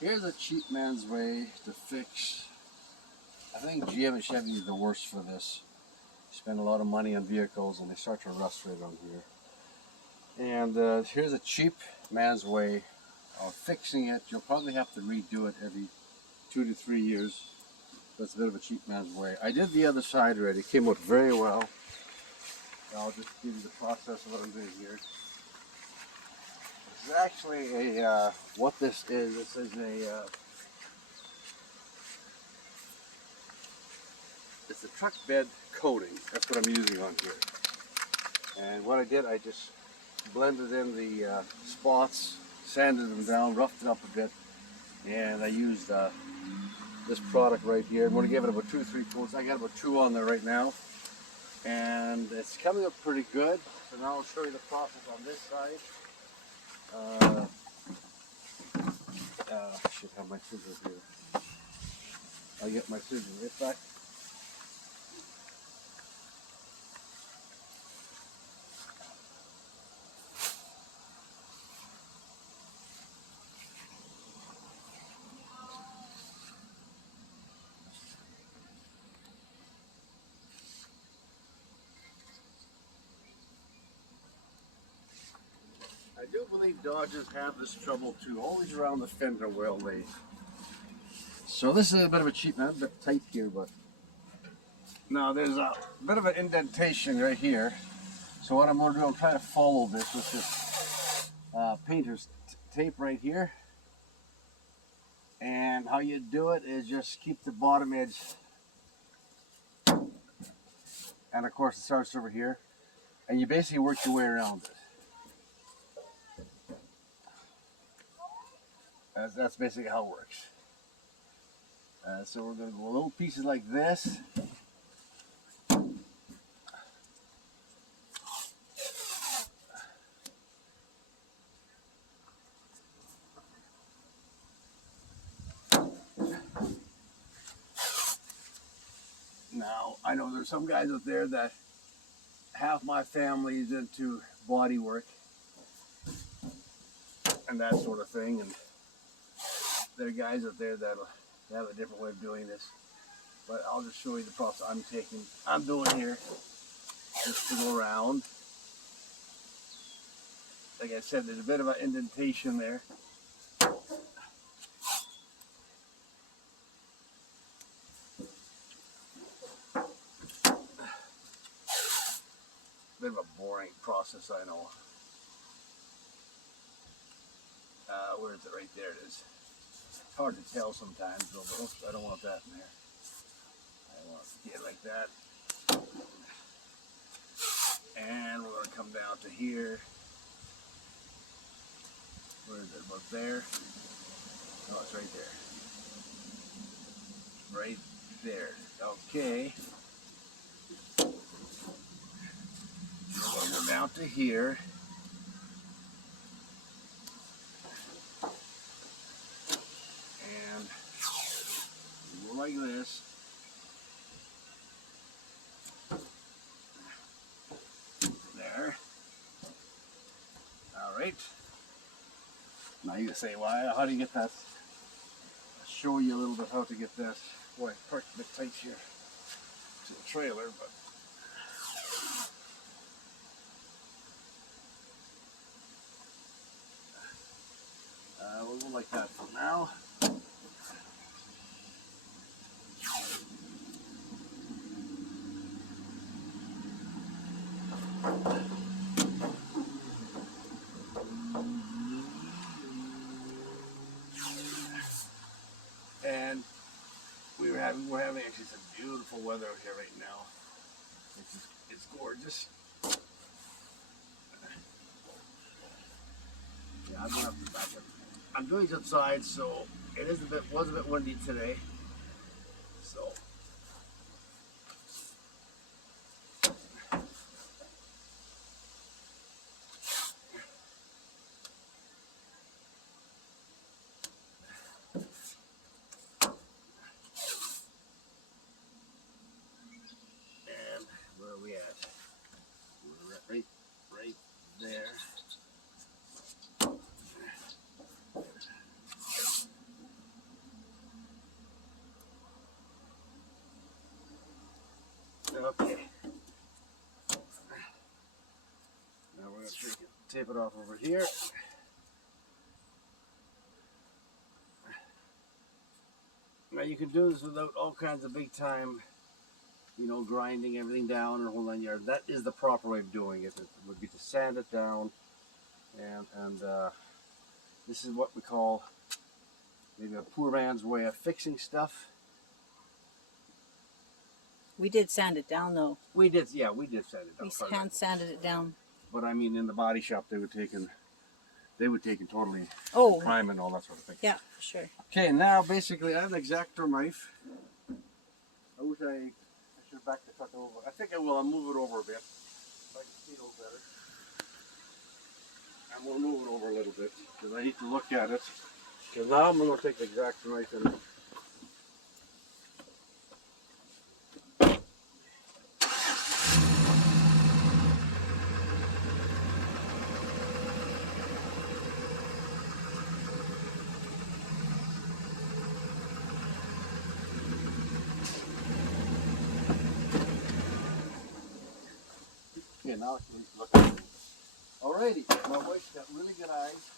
Here's a cheap man's way to fix. I think GM and Chevy is the worst for this. You spend a lot of money on vehicles and they start to rust right on here. And here's a cheap man's way of fixing it. You'll probably have to redo it every 2 to 3 years. That's a bit of a cheap man's way. I did the other side already. It came out very well. I'll just give you the process of what I'm doing here. This is actually a, what this is a, it's a truck bed coating. That's what I'm using on here. And what I did, I just blended in the spots, sanded them down, roughed it up a bit, and I used this product right here. I'm going to give it about 2 or 3 coats. I got about 2 on there right now, and it's coming up pretty good. So now I'll show you the process on this side. I should have my scissors here. I'll get my scissors right back. I do believe Dodges have this trouble too, always around the fender well they. So this is a bit of a cheap man, a bit tight here, but now there's a bit of an indentation right here. So what I'm going to do, I'm trying to follow this with this painter's tape right here. And how you do it is just keep the bottom edge, and of course it starts over here, and you basically work your way around it. That's basically how it works. So we're going to go little pieces like this. Now, I know there's some guys out there that half my family is into body work and that sort of thing, and there are guys out there that have a different way of doing this. But I'll just show you the process I'm doing here, just to go around. Like I said, there's a bit of an indentation there. Bit of a boring process, I know. Where is it? Right there it is. It's hard to tell sometimes, but oops, I don't want that in there. I want it to get like that. And we're going to come down to here. Where is it? About there? Oh, it's right there. Right there. Okay. We're going to go down to here. And go like this. There. All right. Now you say, well, how do you get that? I'll show you a little bit how to get this. Boy, I parked a bit tight here to the trailer, but we'll go like that for now. And we're having actually some beautiful weather out here right now. It's gorgeous. Yeah, I'm going to have to back up. I'm doing it outside, so it is was a bit windy today. So and where are we at? We're right there. tape it off over here. Now you can do this without all kinds of big time, you know, grinding everything down or whole 9 yards. That is the proper way of doing it. It would be to sand it down, and this is what we call maybe a poor man's way of fixing stuff. We did sand it down though. We did sand it down. We hand sanded it down. But I mean, in the body shop, they would take and totally prime and all that sort of thing. Yeah, for sure. Okay, now basically I have an X-Acto knife. I wish I should back the cut over. I think I will. I'll move it over a bit so I can see it a little better. I'm going to move it over a little bit because I need to look at it. Because now I'm going to take the X-Acto knife and now I can look at it. Alrighty, my wife's got really good eyes.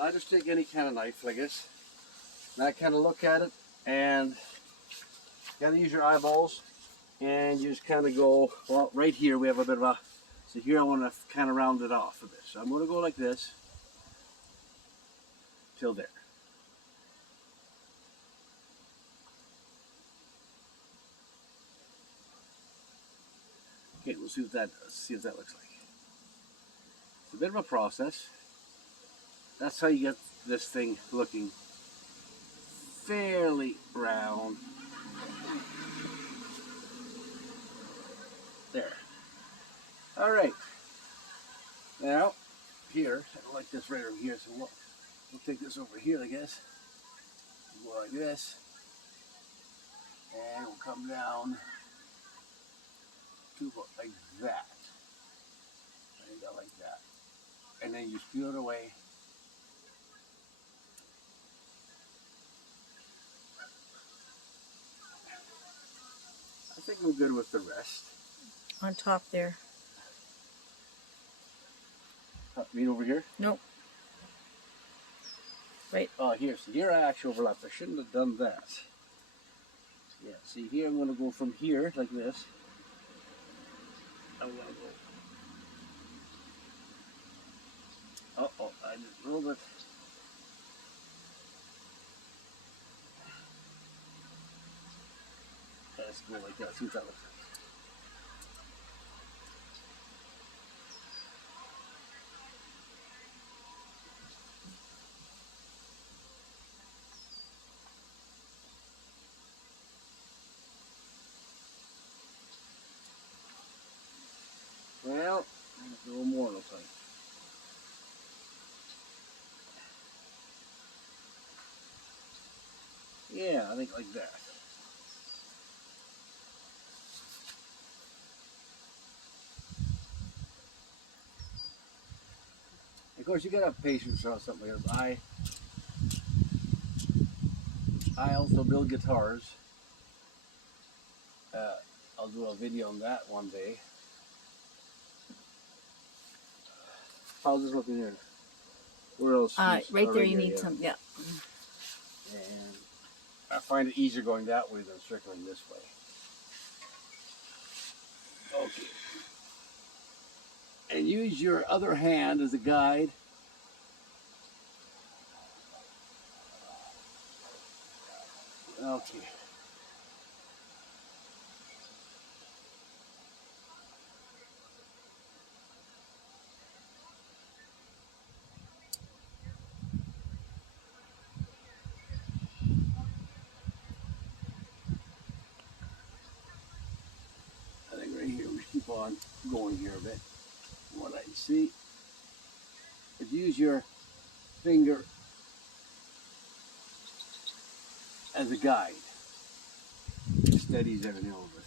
I just take any kind of knife like this, and I kind of look at it, and you gotta use your eyeballs, and you just kind of go, well, right here we have a bit of a, so here I want to kind of round it off a bit. So I'm going to go like this, till there. Okay, we'll see what that does, see what that looks like. It's a bit of a process. That's how you get this thing looking fairly round. There. All right. Now, here, I don't like this right over here, so we'll take this over here, I guess. Go like this. And we'll come down to about like that. And go like that. And then you spew it away. I think we're good with the rest. On top there. Mean over here? Nope. Right. Oh, here. So here I actually overlapped. I shouldn't have done that. Yeah, see here I'm going to go from here, like this. I'm going to go. Uh-oh, I just a little bit. Let's go like that. See what that looks like. Well, a little more looks like. Yeah, I think like that. Of course, you gotta have patience or something like this. I also build guitars. I'll do a video on that one day. How's this looking here? Where else? Right there you need some, yeah. And I find it easier going that way than circling this way. Okay. And use your other hand as a guide. Okay. I think right here we keep on going here a bit. What I see. If you use your finger as a guide, it steadies everything over.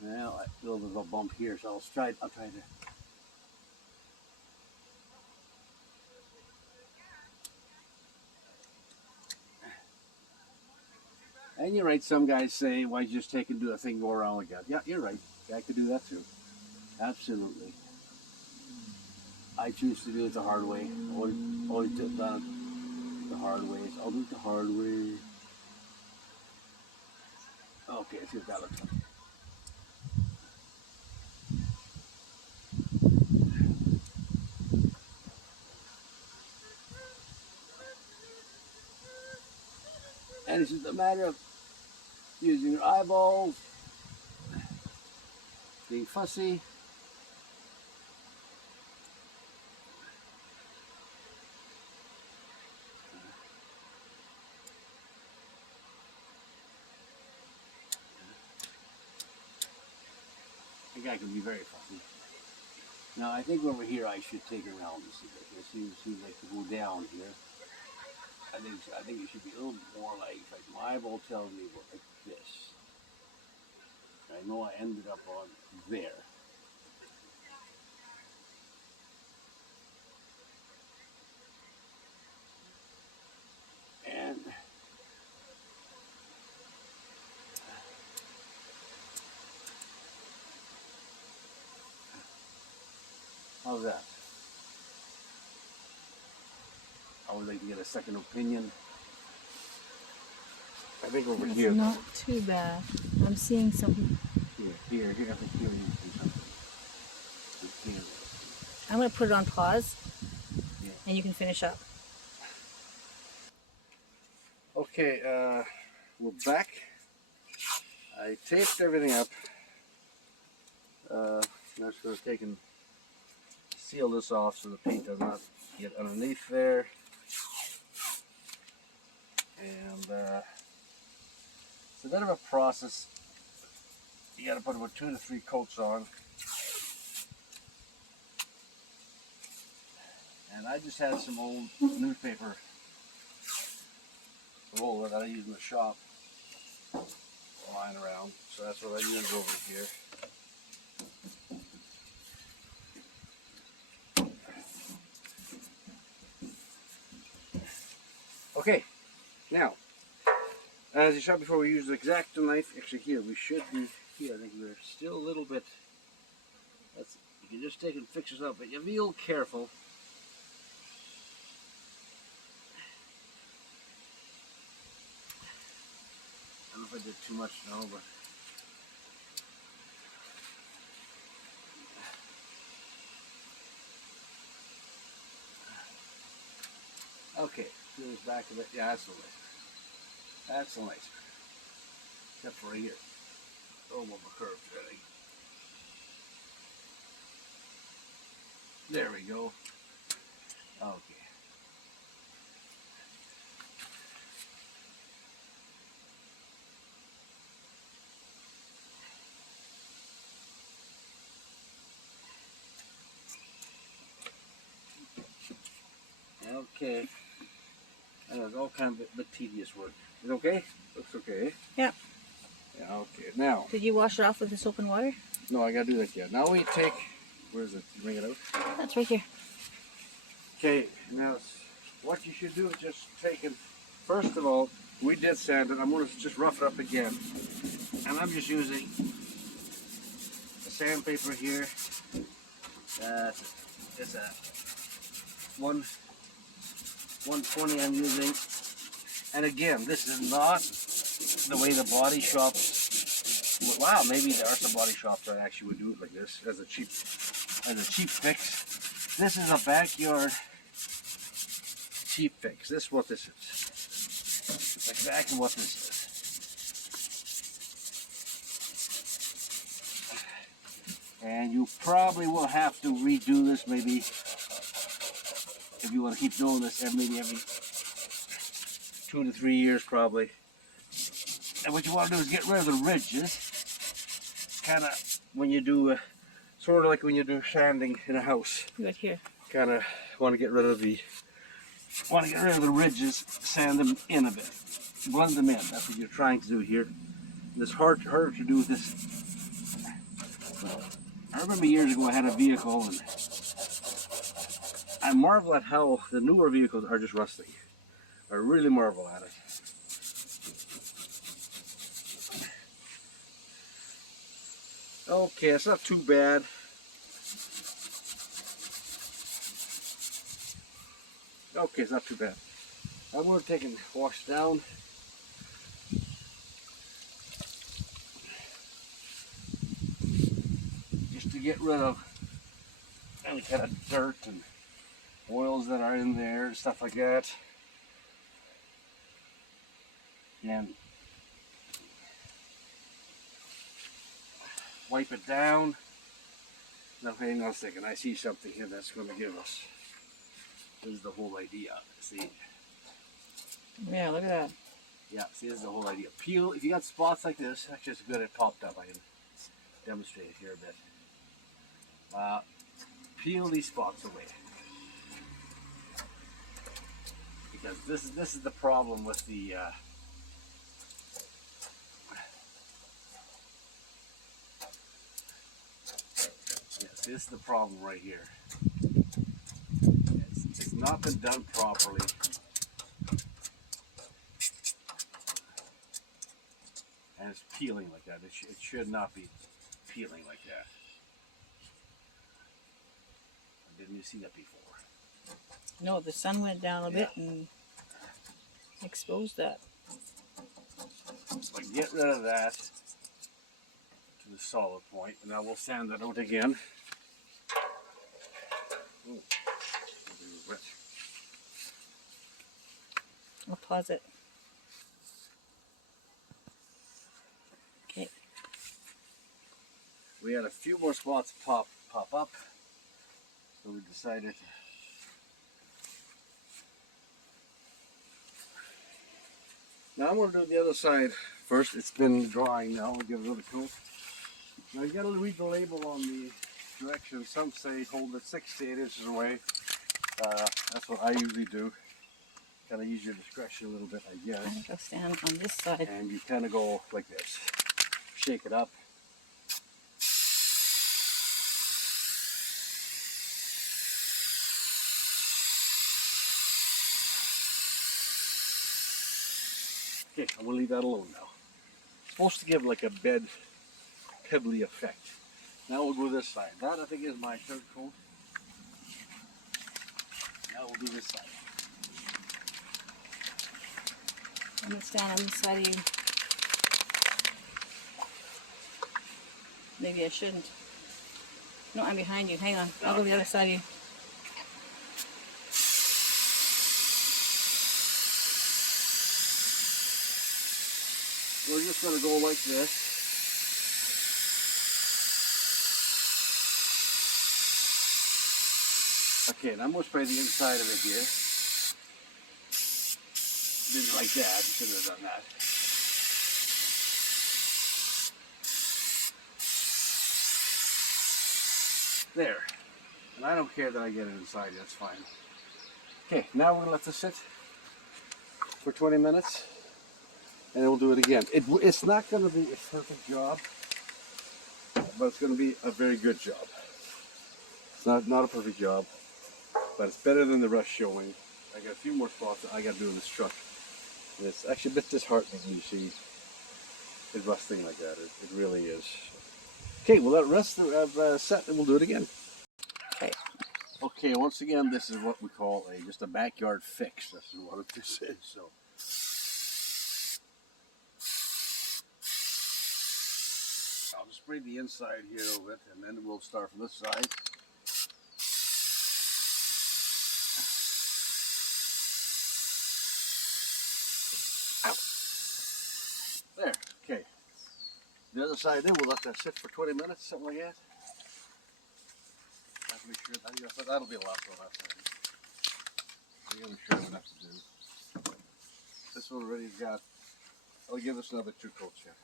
Well, a little bit of a bump here, so I'll try to. And you're right, some guys say, why just take and do a thing, go around like that? Yeah, you're right. Guy could do that too. Absolutely. I choose to do it the hard way. Always do it the hard ways. I'll do it the hard way. Okay, let's see what that looks like. And it's just a matter of using your eyeballs, being fussy. The guy can be very fussy. Now I think over here I should take around this a bit. It seems like to go down here. I think it should be a little more like my eyeball tells me like this. I know I ended up on there. And how's that? I would like to get a second opinion. I think over It's here. not too bad. I'm seeing some. Here. I think here you see something. Here. I'm gonna put it on pause, Yeah. and you can finish up. Okay, we're back. I taped everything up. Now I'm just going to take and seal this off so the paint does not get underneath there. And it's a bit of a process. You got to put about 2 to 3 coats on. And I just had some old newspaper roller that I use in the shop lying around, so that's what I use over here. Okay, now as you saw before, we use the X-Acto knife. Actually, here we should be here. I think we're still a little bit. That's you can just take and fix this up, but you have to be a little careful. I don't know if I did too much now, but okay, do this back a bit. Yeah, that's a little nicer. That's a little nicer. Except for right here. Oh, more of a curve there, I think. There we go. Okay. Okay. And it's all kind of a bit tedious work. Is it okay? Looks okay. Yeah. Yeah, okay. Now, Did you wash it off with the soap and water? no, I gotta do that yet. Now we take, where is it? Bring it out. That's right here. Okay, now what you should do is just take it, first of all, we did sand it. I'm gonna just rough it up again. And I'm just using a sandpaper here. It's a 120 I'm using. And again, this is not the way the body shops. Wow, maybe there are some body shops that actually would do it like this as a cheap fix. This is a backyard cheap fix. This is what this is. It's exactly what this is. And you probably will have to redo this maybe if you want to keep doing this maybe every 2 to 3 years probably. And what you want to do is get rid of the ridges. Kind of when you do, sort of like when you do sanding in a house. Right here. Kind of want to get rid of the ridges, sand them in a bit, blend them in. That's what you're trying to do here. And it's harder to do with this. I remember years ago I had a vehicle and I marvel at how the newer vehicles are just rusting. I really marvel at it. Okay, it's not too bad. Okay, it's not too bad. I'm going to take and wash down. Just to get rid of any kind of dirt and oils that are in there and stuff like that. And wipe it down. Now hang on a second, I see something here that's going to give us. This is the whole idea. See? Yeah, look at that. Yeah, see, this is the whole idea. Peel, if you got spots like this, that's just good, it popped up. I can demonstrate it here a bit. Peel these spots away. Because this is the problem with the yes, this is the problem right here. It's not been done properly. And it's peeling like that. It should not be peeling like that. Didn't you see that before? No, the sun went down a bit and exposed that. But get rid of that to the solid point, and now we'll sand it out again. Oh, wet. I'll pause it. Okay. We had a few more spots pop up, so we decided. Now I'm going to do the other side first. It's been drying now. I'll give it another cool. Now you got to read the label on the directions. Some say hold it 6 to 8 inches away. That's what I usually do. Kind of use your discretion a little bit, I guess. I think I'll stand on this side. And you kind of go like this. Shake it up. Okay, I'm going to leave that alone now. It's supposed to give like a bed pebbly effect. Now we'll go this side. That I think is my third coat. Now we'll do this side. I'm going to stand on this side of you. Maybe I shouldn't. No, I'm behind you. Hang on. I'll go the other side of you. We're just going to go like this. Okay, and I'm going to spray the inside of it here. Didn't like that. Should have done that. There. And I don't care that I get it inside. That's fine. Okay, now we're going to let this sit for 20 minutes. And we'll do it again. It's not going to be a perfect job, but it's going to be a very good job. It's not a perfect job, but it's better than the rust showing. I got a few more spots that I got to do in this truck. And it's actually a bit disheartening when you see it rusting like that. It really is. Okay, well that rest set, and we'll do it again. Okay. Okay, once again, this is what we call just a backyard fix. This is what this is. So. I'll just spray the inside here a bit, and then we'll start from this side. Ow. There, okay. The other side, then we'll let that sit for 20 minutes, something like that. Have to make sure that'll be the last one that side. I gotta make sure what I have to do. This one already got. I'll give this another 2 coats here.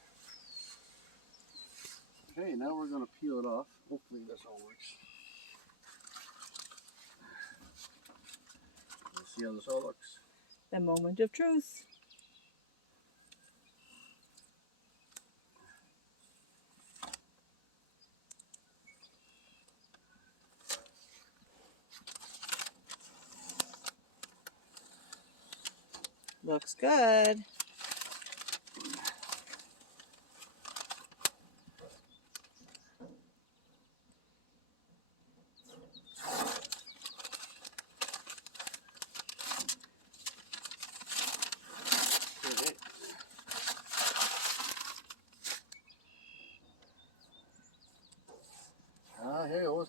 Okay, now we're going to peel it off. Hopefully this all works. Let's see how this all looks. The moment of truth. Looks good.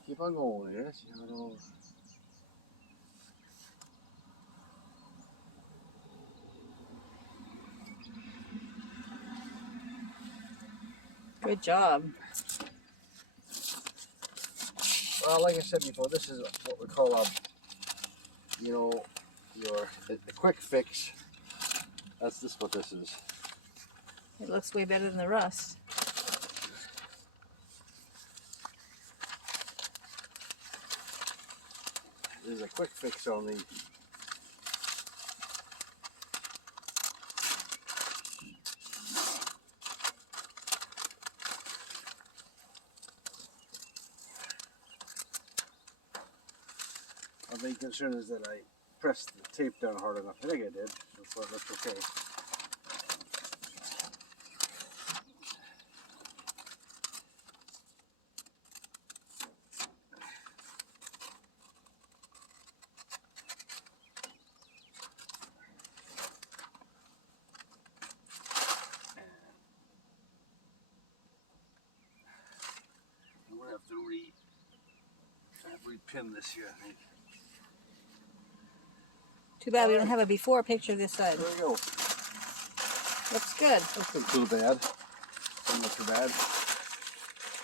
Keep on going here. See how it all... Good job. Well, like I said before, this is what we call a, you know, the quick fix. That's this what this is. It looks way better than the rust. This is a quick fix on the... My main concern is that I pressed the tape down hard enough. I think I did. That's okay. I'm gonna have to re-pin this here, I think. Too bad we don't have a before picture this side. There we go. Looks good. That's not too bad. Not too bad.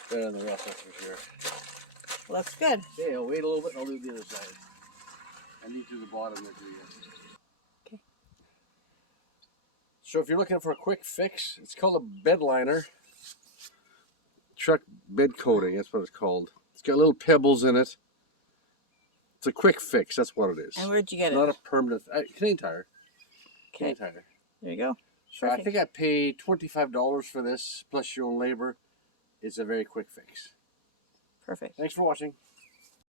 Better than the rest, that's for sure. Looks good. Okay, I'll wait a little bit and I'll do the other side. I need to do the bottom there for you. Okay. So if you're looking for a quick fix, it's called a bed liner. Truck bed coating, that's what it's called. It's got little pebbles in it. It's a quick fix, that's what it is. And where'd you get Not it? a permanent, Canadian Tire. Okay. Canadian Tire. There you go. So I think I paid $25 for this, plus your own labor. It's a very quick fix. Perfect. Thanks for watching.